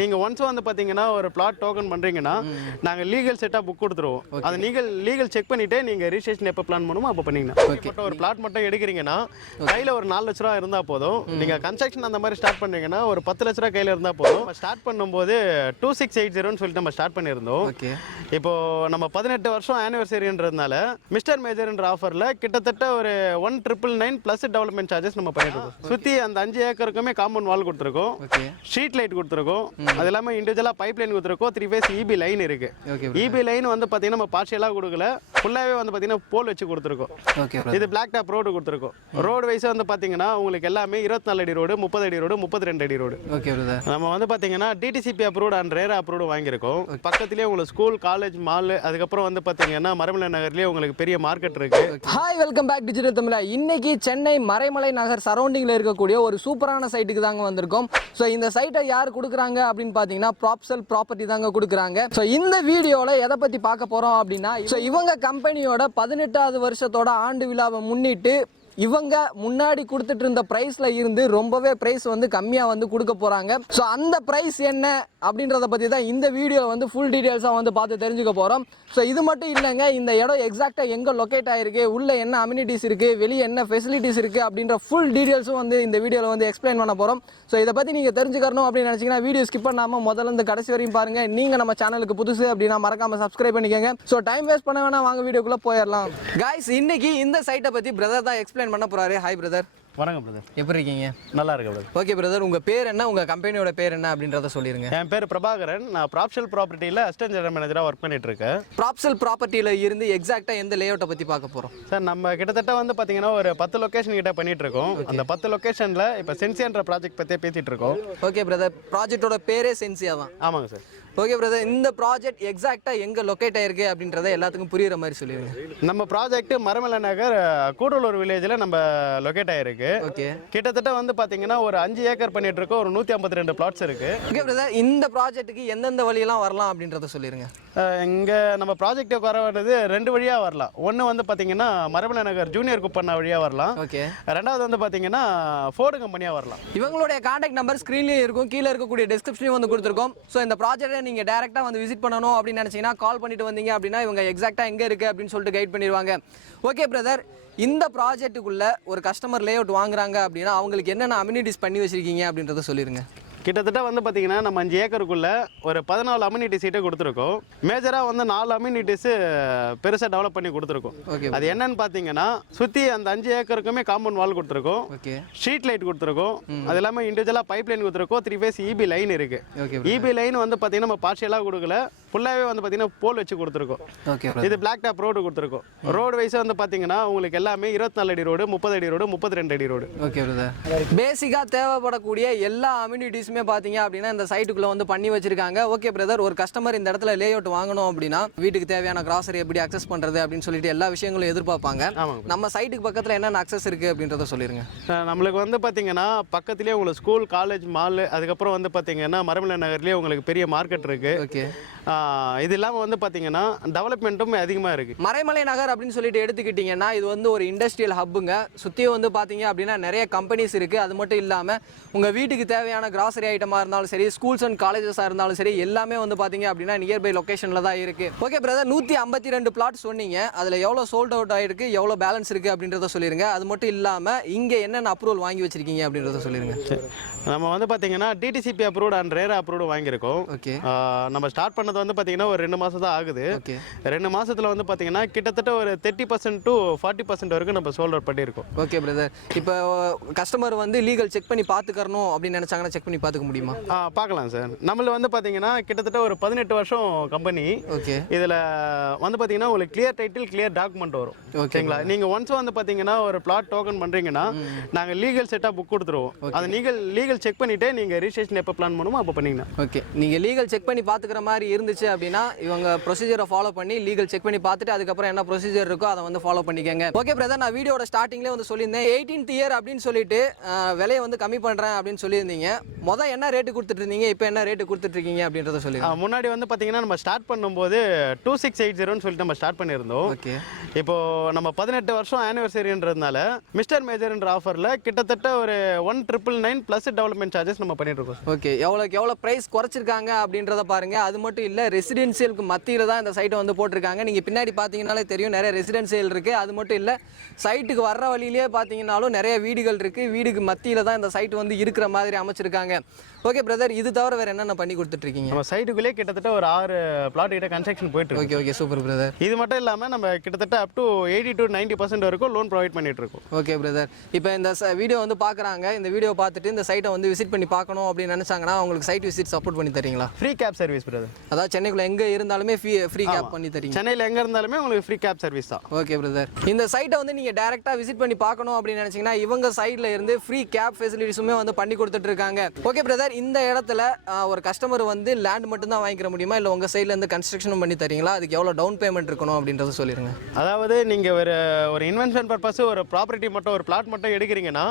நீங்கள் ஒன்ஸ் வந்து பார்த்தீங்கன்னா ஒரு பிளாட் டோக்கன் பண்ணுறீங்கன்னா நாங்கள் லீகல் செட்டாக புக் கொடுத்துருவோம். அது லீகல் செக் பண்ணிவிட்டு நீங்கள் ரிஜிஸ்ட்ரேஷன் எப்போ பிளான் பண்ணுமோ அப்போ பண்ணிங்கன்னா ஒரு பிளாட் மட்டும் எடுக்கிறீங்கன்னா கையில் ஒரு 4 லட்ச ரூபா இருந்தால் போதும். நீங்கள் கன்ஸ்ட்ரக்ஷன் அந்த மாதிரி ஸ்டார்ட் பண்ணுறீங்கன்னா ஒரு 10 லட்ச ரூபா கையில் இருந்தால் போதும். ஸ்டார்ட் பண்ணும்போது 2680 சொல்லிட்டு நம்ம ஸ்டார்ட் பண்ணியிருந்தோம். இப்போ நம்ம 18 வருஷம் ஆனிவர்சரின்றதுனால மிஸ்டர் மேஜர்ன்ற ஆஃபரில் கிட்டத்தட்ட ஒரு 1999 ப்ளஸ் டெவலப்மெண்ட் சார்ஜஸ் நம்ம பண்ணிட்டு இருக்கோம். சுற்றி அந்த 5 ஏக்கருக்குமே காம்பவுண்ட் வால் கொடுத்துருக்கோம், ஸ்ட்ரீட் லைட் கொடுத்துருக்கோம், அது இல்லாமல் இண்டிவிஜுவலாக பைப் லைன் கொடுத்துருக்கோம், 3 ஃபேஸ் இபி லைன் இருக்கு. இபி லைன் வந்து பார்த்தீங்கன்னா நம்ம பார்ஷியலாக கொடுக்கல, ஃபுல்லாகவே வந்து பார்த்தீங்கன்னா போல் வச்சு கொடுத்துருக்கோம். இது பிளாக் டாப் ரோடு கொடுத்துருக்கோம். ரோடு வைஸ் வந்து பார்த்தீங்கன்னா உங்களுக்கு எல்லாமே 24 அடி ரோடு, 30 அடி ரோடு, 32 அடி ரோடு. நம்ம வந்து பார்த்தீங்கன்னா டிடிசிபி அப்ரூவ்ட் அண்ட் ரேரா அப்ரூவ்டு வாங்கியிருக்கோம். பக்கத்துலேயே உங்களுக்கு ஸ்கூல், காலேஜ், மால், அதுக்கப்புறம் வந்து பார்த்தீங்கன்னா மறைமலை நகர்லேயே உங்களுக்கு பெரிய மார்க்கெட் இருக்கு. ஹாய், வெல்கம் பேக் டிஜிட்டல் தமிழா. இன்னைக்கு சென்னை மறைமலை நகர் சரௌண்டிங்ல இருக்கக்கூடிய ஒரு சூப்பரான சைட்டுக்கு தாங்க வந்திருக்கோம். ஸோ இந்த சைட்டை யார் கொடுக்குறாங்க அப்படின்னு பார்த்தீங்கன்னா ப்ராப்சல் ப்ராப்பர்ட்டி தாங்க கொடுக்குறாங்க. ஸோ இந்த வீடியோவில் எதை பற்றி பார்க்க போகிறோம் அப்படின்னா, ஸோ இவங்க கம்பெனியோட 18வது வருஷத்தோட ஆண்டு விழாவை முன்னிட்டு இவங்க முன்னாடி கொடுத்துட்டு இருந்த பிரைஸ்ல இருந்து ரொம்பவே பிரைஸ் வந்து கம்மியா வந்து கொடுக்க போறாங்க. ஸோ அந்த பிரைஸ் என்ன அப்படின்றத பத்தி தான் இந்த வீடியோவில் வந்து ஃபுல் டீடைல்ஸா வந்து பார்த்து தெரிஞ்சுக்க போறோம். ஸோ இது மட்டும் இல்லைங்க, இந்த இடம் எக்ஸாக்டா எங்க லொக்கேட் ஆயிருக்கு, உள்ள என்ன அம்யூனிட்டிஸ் இருக்கு, வெளியே என்ன ஃபெசிலிட்டிஸ் இருக்கு அப்படின்ற ஃபுல் டீடைல்ஸும் வந்து இந்த வீடியோவில் வந்து எக்ஸ்பிளைன் பண்ண போறோம். ஸோ இதை பத்தி நீங்க தெரிஞ்சுக்கணும் அப்படின்னு நினைச்சீங்கன்னா வீடியோ ஸ்கிப் பண்ணாம முதல்ல இருந்து கடைசி வரையும் பாருங்க. நீங்க நம்ம சேனலுக்கு புதுசு அப்படின்னா மறக்காம சப்ஸ்கிரைப் பண்ணிக்கோங்க. ஸோ டைம் வேஸ்ட் பண்ண வேணா, வாங்க வீடியோக்குள்ள போயிடலாம். கைஸ், இன்னைக்கு இந்த சைட்டை பத்தி பிரதர் தான் எக்ஸ்பிளைன் பண்ண போறாரு. Hi brother. வணக்கம் பிரதர், எப்படி இருக்கீங்க? நல்லா இருக்கு பிரதர். ஓகே பிரதர், உங்க பேர் என்ன, உங்க கம்பெனியோட பேர் என்ன அப்படின்றத சொல்லிருங்க. என் பேர் பிரபாகரன், நான் ப்ராப்சல் ப்ராப்பர்ட்டியில் அசிஸ்டன்ட் ஜெனரல் மேனேஜராக ஒர்க் பண்ணிட்டு இருக்கேன். ப்ராப்சல் ப்ராப்பர்ட்டியில் இருந்து எக்ஸாக்டாக எந்த லேஅவுட்டை பற்றி பார்க்க போகிறோம் சார்? நம்ம கிட்டத்தட்ட வந்து பார்த்தீங்கன்னா ஒரு 10 லொக்கேஷன் கிட்ட பண்ணிட்டு இருக்கோம். அந்த 10 லொக்கேஷனில் இப்போ சென்சியன்ற ப்ராஜெக்ட் பற்றியே பேசிட்டு இருக்கோம். ஓகே பிரதர், ப்ராஜெக்டோட பேரே சென்சியா தான். ஆமாங்க சார். ஓகே பிரதர், இந்த ப்ராஜெக்ட் எக்ஸாக்டாக எங்கே லொக்கேட் ஆயிருக்கு அப்படின்றத எல்லாத்துக்கும் புரியுற மாதிரி சொல்லிடுங்க. நம்ம ப்ராஜெக்ட் மறைமலை நகர் கூடலூர் வில்லேஜில் நம்ம லொக்கேட் ஆயிருக்கு. ஓகே, கிட்டத்தட்ட வந்து பார்த்தீங்கன்னா ஒரு 5 ஏக்கர் பண்ணிட்டு இருக்கோம். ஒரு 152 பிளாட்ஸ் இருக்கு. ஓகே பிரதர், இந்த ப்ராஜெக்ட்டுக்கு எந்தெந்த வழியெல்லாம் வரலாம் அப்படின்றத சொல்லிடுங்க. இங்கே நம்ம ப்ராஜெக்ட்டுக்கு வர வேண்டியது 2 வழியாக வரலாம். ஒன்று வந்து பார்த்தீங்கன்னா மறைமலை நகர் ஜூனியர் குப்பண்ணா வழியாக வரலாம். ஓகே, ரெண்டாவது வந்து பார்த்தீங்கன்னா ஃபோர்டு கம்பெனியாக வரலாம். இவங்களுடைய கான்டாக்ட் நம்பர் ஸ்க்ரீன்லேயும் இருக்கும், கீழே இருக்கக்கூடிய டிஸ்கிரிப்ஷன்லையும் வந்து கொடுத்துருக்கோம். ஸோ இந்த ப்ராஜெக்ட்டை நீங்கள் டேரெக்டாக வந்து விசிட் பண்ணணும் அப்படின்னு நினச்சிங்கன்னா கால் பண்ணிட்டு வந்தீங்க அப்படின்னா இவங்க எக்ஸாக்டாக எங்கே இருக்குது அப்படின்னு சொல்லிட்டு கைட் பண்ணிடுவாங்க. ஓகே பிரதர், இந்த ப்ராஜெக்ட்டுக்குள்ளே ஒரு கஸ்டமர் லேஅவுட் வாங்குறாங்க அப்படின்னா அவங்களுக்கு என்னென்ன அம்யூனிட்டிஸ் பண்ணி வச்சிருக்கீங்க அப்படின்றத சொல்லிடுங்க. கிட்டத்தட்ட வந்து பார்த்தீங்கன்னா நம்ம 5 ஏக்கருக்குள்ள ஒரு 14 அம்யூனிட்டி சீட்டை கொடுத்துருக்கோம். மேஜராக வந்து 4 அம்யூனிட்டிஸு பெருசாக டெவலப் பண்ணி கொடுத்துருக்கோம். அது என்னன்னு பார்த்தீங்கன்னா சுற்றி அந்த 5 ஏக்கருக்குமே காம்பவுண்ட் வால் கொடுத்துருக்கோம், ஸ்ட்ரீட் லைட் கொடுத்துருக்கோம், அது இல்லாமல் இண்டிவிஜுவலாக பைப் லைன் கொடுத்துருக்கோம், 3 ஃபேஸ் இபி லைன் இருக்கு. இபி லைன் வந்து பார்த்தீங்கன்னா நம்ம பார்ஷியலாக கொடுக்கல, ஃபுல்லாகவே வந்து பார்த்தீங்கன்னா போல் வச்சு கொடுத்துருக்கோம். இது பிளாக் டாப் ரோடு கொடுத்துருக்கோம். ரோடு வைஸ் வந்து பார்த்தீங்கன்னா உங்களுக்கு எல்லாமே 24 அடி ரோடு, 30 அடி ரோடு, 32 அடி ரோடு. ஓகே பிரதர், பேசிக்காக தேவைப்படக்கூடிய எல்லா அம்யூனிட்டிஸுமே பார்த்தீங்க அப்படின்னா இந்த சைட்டுக்குள்ள வந்து பண்ணி வச்சிருக்காங்க. ஓகே பிரதர், ஒரு கஸ்டமர் இந்த இடத்துல லேஅவுட் வாங்கணும் அப்படின்னா வீட்டுக்கு தேவையான கிராசரி எப்படி அக்சஸ் பண்றது அப்படின்னு சொல்லிட்டு எல்லா விஷயங்களும் எதிர்பார்ப்பாங்க. நம்ம சைட்டுக்கு பக்கத்தில் என்னென்ன அக்சஸ் இருக்கு அப்படின்றத சொல்லிருங்க. நம்மளுக்கு வந்து பார்த்தீங்கன்னா பக்கத்துலேயே உங்களுக்கு ஸ்கூல், காலேஜ், மால், அதுக்கப்புறம் வந்து பார்த்தீங்கன்னா மறைமலை நகர்லேயே உங்களுக்கு பெரிய மார்க்கெட் இருக்கு. ஓகே, இது இல்லாமல் வந்து பார்த்தீங்கன்னா டெவலப்மெண்ட்டும் அதிகமாக இருக்குது. மறைமலை நகர் அப்படின்னு சொல்லிட்டு எடுத்துக்கிட்டிங்கன்னா இது வந்து ஒரு இண்டஸ்ட்ரியல் ஹப்புங்க. சுற்றியும் வந்து பார்த்தீங்க அப்படின்னா நிறைய கம்பெனிஸ் இருக்குது. அது மட்டும் இல்லாமல் உங்கள் வீட்டுக்கு தேவையான கிராசரி ஐட்டமாக இருந்தாலும் சரி, ஸ்கூல்ஸ் அண்ட் காலேஜஸாக இருந்தாலும் சரி, எல்லாமே வந்து பார்த்தீங்க அப்படின்னா நியர்பை லொக்கேஷனில் தான் இருக்குது. ஓகே பிரதர், 152 பிளாட் சொன்னீங்க. அதில் எவ்வளோ சோல்ட் அவுட் ஆகிருக்கு, எவ்வளோ பேலன்ஸ் இருக்குது அப்படின்றத சொல்லிடுங்க. அது மட்டும் இல்லாமல் இங்கே என்னென்ன அப்ரூவல் வாங்கி வச்சிருக்கீங்க அப்படின்றத சொல்லிடுங்க. நம்ம வந்து பார்த்தீங்கன்னா டிடிசிபி அப்ரூவ்ட் அண்ட் ரேரா அப்ரூவ்டு வாங்கியிருக்கோம். ஓகே, நம்ம ஸ்டார்ட் பண்ணது வந்து பார்த்தீங்கன்னா ஒரு 2 மாதம் தான் ஆகுது. 2 மாதத்தில் வந்து பார்த்தீங்கன்னா கிட்டத்தட்ட ஒரு 30% to 40% வரைக்கும் நம்ம சோல்ட் அவுட் பண்ணியிருக்கோம். ஓகே பிரதர், இப்போ கஸ்டமர் வந்து லீகல் செக் பண்ணி பார்த்துக்கறணும் அப்படின்னு நினச்சாங்கன்னா செக் பண்ணி பார்த்துக்க முடியுமா? பார்க்கலாம் சார். நம்மள வந்து பார்த்தீங்கன்னா கிட்டத்தட்ட ஒரு 18 வருஷம் கம்பெனி. ஓகே, இதில் வந்து பார்த்தீங்கன்னா உங்களுக்கு கிளியர் டைட்டில், கிளியர் டாக்குமெண்ட் வரும். ஓகேங்களா? நீங்கள் ஒன்ஸ் வந்து பார்த்தீங்கன்னா ஒரு பிளாட் டோக்கன் பண்ணுறீங்கன்னா நாங்கள் லீகல் செட்டாக புக் கொடுத்துருவோம். அது லீகல் செக் பண்ணிவிட்டு நீங்கள் ரிஜிஸ்ட்ரேஷன் எப்போ பிளான் பண்ணுமோ அப்போ பண்ணிங்கன்னா. ஓகே, நீங்கள் லீகல் செக் பண்ணி பார்த்துக்கிற மாதிரி இருந்துச்சு இருந்துச்சு அப்படின்னா இவங்க ப்ரொசீஜரை ஃபாலோ பண்ணி லீகல் செக் பண்ணி பார்த்துட்டு அதுக்கப்புறம் என்ன ப்ரொசீஜர் இருக்கோ அதை வந்து ஃபாலோ பண்ணிக்கங்க. ஓகே பிரதர், நான் வீடியோட ஸ்டார்டிங்லேயே வந்து சொல்லியிருந்தேன் 18th இயர் அப்படின்னு சொல்லிட்டு விலையை வந்து கம்மி பண்ணுறேன் அப்படின்னு சொல்லியிருந்தீங்க. என்ன ரேட்டு கொடுத்துட்டு இருந்தீங்க, இப்போ என்ன ரேட்டு கொடுத்துட்டு இருக்கீங்க அப்படின்றத சொல்லுங்க. முன்னாடி வந்து பார்த்தீங்கன்னா நம்ம ஸ்டார்ட் பண்ணும்போது 2680 சொல்லிட்டு நம்ம ஸ்டார்ட் பண்ணியிருந்தோம். ஓகே, இப்போ நம்ம 18 வருஷம் ஆனிவர்சரின்றதுனால மிஸ்டர் மேஜர்ன்ற ஆஃபரில் கிட்டத்தட்ட ஒரு 1999 ப்ளஸ் டெவலப்மெண்ட் சார்ஜஸ் நம்ம பண்ணிட்டு இருக்கோம். ஓகே, எவ்வளோ ப்ரைஸ் குறைச்சிருக்காங்க அப்படின்றத பாருங்க. அது மட்டும் இல்லை, ரெசிடென்சியலுக்கு மத்தியில் தான் இந்த சைட்டை வந்து போட்டிருக்காங்க. நீங்கள் பின்னாடி பார்த்தீங்கன்னாலே தெரியும் நிறைய ரெசிடென்சியல் இருக்குது. அது மட்டும் இல்லை, சைட்டுக்கு வர்ற வழியிலே பார்த்தீங்கன்னாலும் நிறைய வீடுகள் இருக்குது. வீடுக்கு மத்தியில் தான் இந்த சைட்டு வந்து இருக்கிற மாதிரி அமைச்சிருக்காங்க. ஓகே பிரதர், இது தவிர வேறு என்னென்ன பண்ணி கொடுத்துட்ருக்கீங்க? நம்ம சைட்டுக்குள்ளே கிட்டத்தட்ட ஒரு 6 பிளாட் கிட்ட கன்ஸ்ட்ரக்ஷன் போயிட்டு இருக்கு. Okay okay, super brother. இது மட்டும் இல்லாமல் நம்ம கிட்டத்தட்ட அப் டு 80 to 90% வரைக்கும் லோன் ப்ரொவைட் பண்ணிட்டு இருக்கோம். ஓகே பிரதர், இப்போ இந்த வீடியோ வந்து பார்க்குறாங்க. இந்த வீடியோ பார்த்துட்டு இந்த சைட்டை வந்து விசிட் பண்ணி பார்க்கணும் அப்படின்னு நினச்சாங்கன்னா அவங்களுக்கு சைட் விசிட் சப்போர்ட் பண்ணி தரீங்களா? Free cab service brother. அதாவது சென்னைக்குள்ள எங்கே இருந்தாலுமே ஃப்ரீ கேப் பண்ணி தரீங்க? சென்னையில் எங்கே இருந்தாலுமே உங்களுக்கு ஃப்ரீ கேப் சர்வீஸ் தான். ஓகே பிரதர், இந்த சைட்டை வந்து நீங்கள் டேரெக்டாக விசிட் பண்ணி பார்க்கணும் அப்படின்னு நினச்சிங்கன்னா இவங்க சைடில் இருந்து ஃப்ரீ கேப் ஃபெசிலிட்டிஸுமே வந்து பண்ணி கொடுத்துட்டு இருக்காங்க. ஓகே பிரதர், இந்த இடத்துல ஒரு கஸ்டமர் வந்து லேண்ட் மட்டும் தான் வாங்கிக்கிற முடியுமா, இல்லை உங்கள் சைட்லேருந்து கன்ஸ்ட்ரக்ஷனும் பண்ணி தரீங்களா? அதுக்கு எவ்வளோ டவுன் பேமெண்ட் இருக்கணும் அப்படின்றத சொல்லிடுங்க. அதாவது நீங்கள் ஒரு இன்வெஸ்ட்மெண்ட் பர்பஸ் ஒரு ப்ராப்பர்ட்டி மட்டும் ஒரு பிளாட் மட்டும் எடுக்கிறீங்கன்னா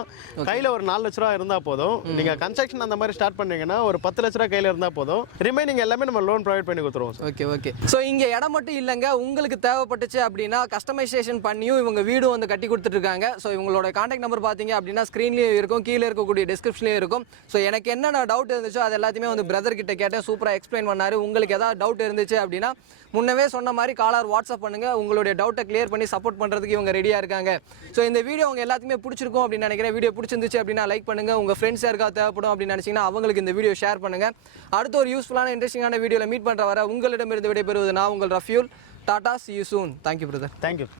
கையில் ஒரு 4 லட்ச ரூபா இருந்தால் போதும். நீங்கள் கன்ஸ்ட்ரக்ஷன் அந்த மாதிரி ஸ்டார்ட் பண்ணுறீங்கன்னா ஒரு 10 லட்ச ரூபா கையில் இருந்தால் போதும். ரிமைனிங் எல்லாமே நம்ம லோன் ப்ரொவைட் பண்ணி கொடுத்துருவோம். ஓகே ஓகே, ஸோ இங்கே இடம் மட்டும் இல்லைங்க, உங்களுக்கு தேவைப்பட்டுச்சு அப்படின்னா கஸ்டமைசேஷன் பண்ணியும் இவங்க வீடும் வந்து கட்டி கொடுத்துட்ருக்காங்க. ஸோ இவங்களோட கான்டாக்ட் நம்பர் பார்த்தீங்க அப்படின்னா ஸ்க்ரீன்லேயும் இருக்கும், கீழே இருக்கக்கூடிய டிஸ்கிரிப்ஷன்லேயும் இருக்கும். ஸோ எனக்கு என்னென்ன டவுட் இருந்துச்சோ அது எல்லாத்தையுமே வந்து பிரதர் கிட்ட கேட்டேன், சூப்பராக எக்ஸ்பிளைன் பண்ணாரு. உங்களுக்கு ஏதாவது டவுட் இருந்துச்சு அப்படின்னா முன்னவே சொன்ன மாதிரி காலர் வாட்ஸ்அப் பண்ணுங்க, உங்களுடைய டவுட்டை கிளியர் பண்ணி சப்போர்ட் பண்ணுறதுக்கு இவங்க ரெடியாக இருக்காங்க. ஸோ இந்த வீடியோ உங்க எல்லாத்துக்குமே பிடிச்சிருக்கும் அப்படின்னு நினைக்கிறேன். வீடியோ பிடிச்சிருந்துச்சு அப்படின்னா லைக் பண்ணுங்க, உங்க ஃப்ரெண்ட்ஸ் யாருக்காவது தேவைப்படும் அப்படின்னு நினைச்சீங்கன்னா அவங்களுக்கு இந்த வீடியோ ஷேர் பண்ணுங்க. அடுத்த ஒரு யூஸ்ஃபுல்லான இன்ட்ரெஸ்டிங்கான வீடியோவில் மீட் பண்ணுற வர உங்களிடமிருந்து விடைபெறுவது நான் உங்கள் Rafiul. Tata, see you soon. Thank you brother. Thank you.